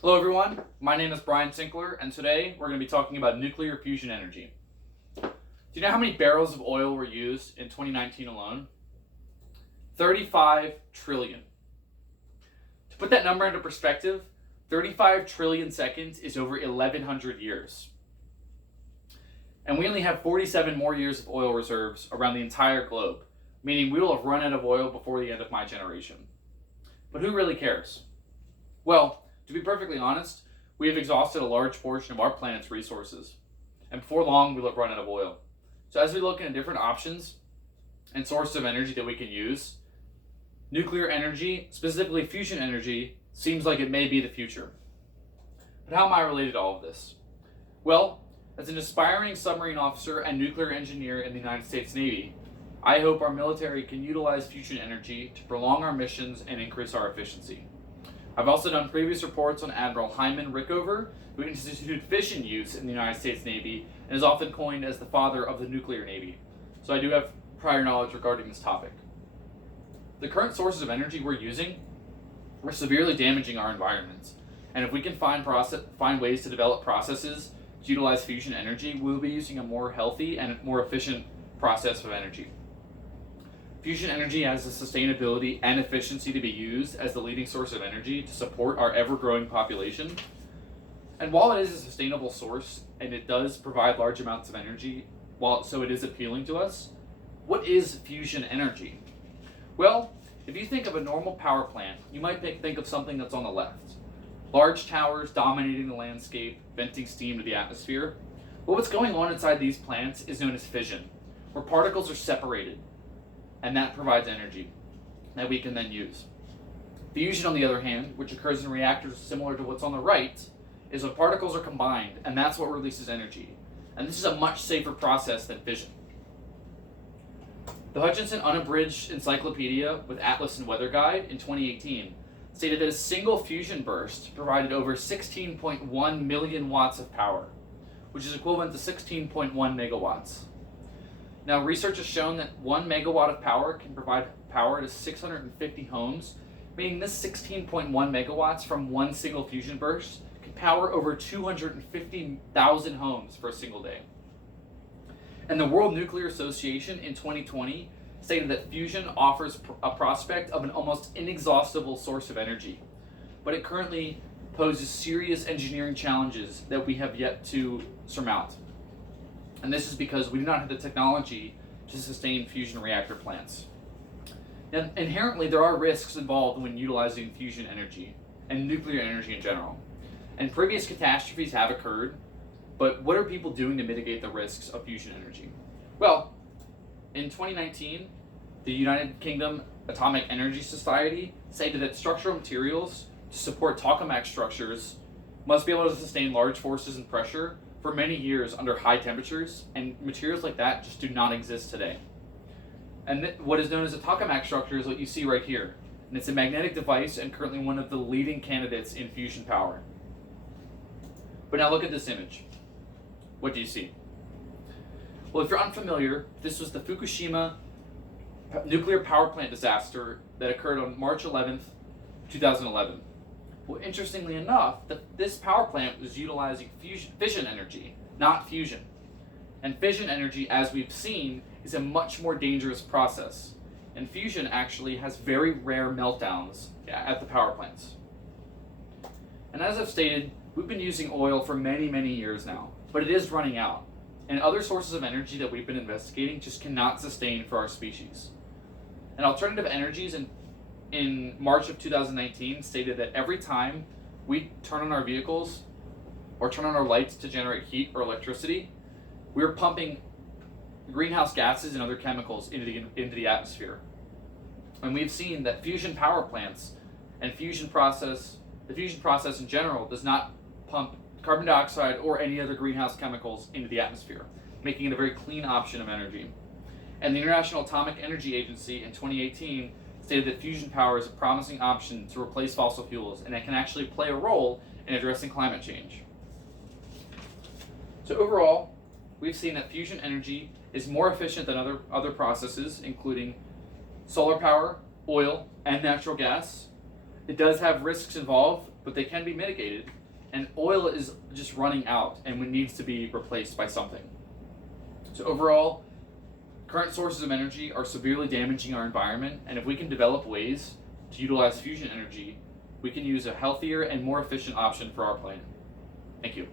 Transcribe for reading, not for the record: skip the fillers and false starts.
Hello everyone, my name is Brian Sinkler, and today we're going to be talking about nuclear fusion energy. Do you know how many barrels of oil were used in 2019 alone? 35 trillion. To put that number into perspective, 35 trillion seconds is over 1100 years. And we only have 47 more years of oil reserves around the entire globe, meaning we will have run out of oil before the end of my generation. But who really cares? Well, to be perfectly honest, we have exhausted a large portion of our planet's resources, and before long we'll have run out of oil. So as we look into different options and sources of energy that we can use, nuclear energy, specifically fusion energy, seems like it may be the future. But how am I related to all of this? Well, as an aspiring submarine officer and nuclear engineer in the United States Navy, I hope our military can utilize fusion energy to prolong our missions and increase our efficiency. I've also done previous reports on Admiral Hyman Rickover, who instituted fission use in the United States Navy and is often coined as the father of the nuclear navy. So I do have prior knowledge regarding this topic. The current sources of energy we're using are severely damaging our environment, and if we can find ways to develop processes to utilize fusion energy, we'll be using a more healthy and more efficient process of energy. Fusion energy has the sustainability and efficiency to be used as the leading source of energy to support our ever-growing population. And while it is a sustainable source and it does provide large amounts of energy, so it is appealing to us, what is fusion energy? Well, if you think of a normal power plant, you might think of something that's on the left. Large towers dominating the landscape, venting steam to the atmosphere. But what's going on inside these plants is known as fission, where particles are separated, and that provides energy that we can then use. Fusion, on the other hand, which occurs in reactors similar to what's on the right, is when particles are combined, and that's what releases energy. And this is a much safer process than fission. The Hutchinson Unabridged Encyclopedia with Atlas and Weather Guide in 2018 stated that a single fusion burst provided over 16.1 million watts of power, which is equivalent to 16.1 megawatts. Now, research has shown that 1 megawatt of power can provide power to 650 homes, meaning this 16.1 megawatts from one single fusion burst can power over 250,000 homes for a single day. And the World Nuclear Association in 2020 stated that fusion offers a prospect of an almost inexhaustible source of energy, but it currently poses serious engineering challenges that we have yet to surmount. And this is because we do not have the technology to sustain fusion reactor plants. Now, inherently, there are risks involved when utilizing fusion energy and nuclear energy in general. And previous catastrophes have occurred, but what are people doing to mitigate the risks of fusion energy? Well, in 2019, the United Kingdom Atomic Energy Society stated that structural materials to support tokamak structures must be able to sustain large forces and pressure for many years under high temperatures, and materials like that just do not exist today. And what is known as a tokamak structure is what you see right here, and it's a magnetic device and currently one of the leading candidates in fusion power. But now look at this image. What do you see? Well, if you're unfamiliar, this was the Fukushima nuclear power plant disaster that occurred on March 11th, 2011. Well, interestingly enough, this power plant was utilizing fission energy, not fusion. And fission energy, as we've seen, is a much more dangerous process. And fusion actually has very rare meltdowns at the power plants. And as I've stated, we've been using oil for many, many years now, but it is running out. And other sources of energy that we've been investigating just cannot sustain for our species. And alternative energies in March of 2019 stated that every time we turn on our vehicles or turn on our lights to generate heat or electricity, we're pumping greenhouse gases and other chemicals into the atmosphere. And we've seen that fusion power plants and the fusion process in general does not pump carbon dioxide or any other greenhouse chemicals into the atmosphere, making it a very clean option of energy. And the International Atomic Energy Agency in 2018 stated that fusion power is a promising option to replace fossil fuels, and it can actually play a role in addressing climate change. So overall, we've seen that fusion energy is more efficient than other processes, including solar power, oil, and natural gas. It does have risks involved, but they can be mitigated. And oil is just running out and needs to be replaced by something. So overall, current sources of energy are severely damaging our environment, and if we can develop ways to utilize fusion energy, we can use a healthier and more efficient option for our planet. Thank you.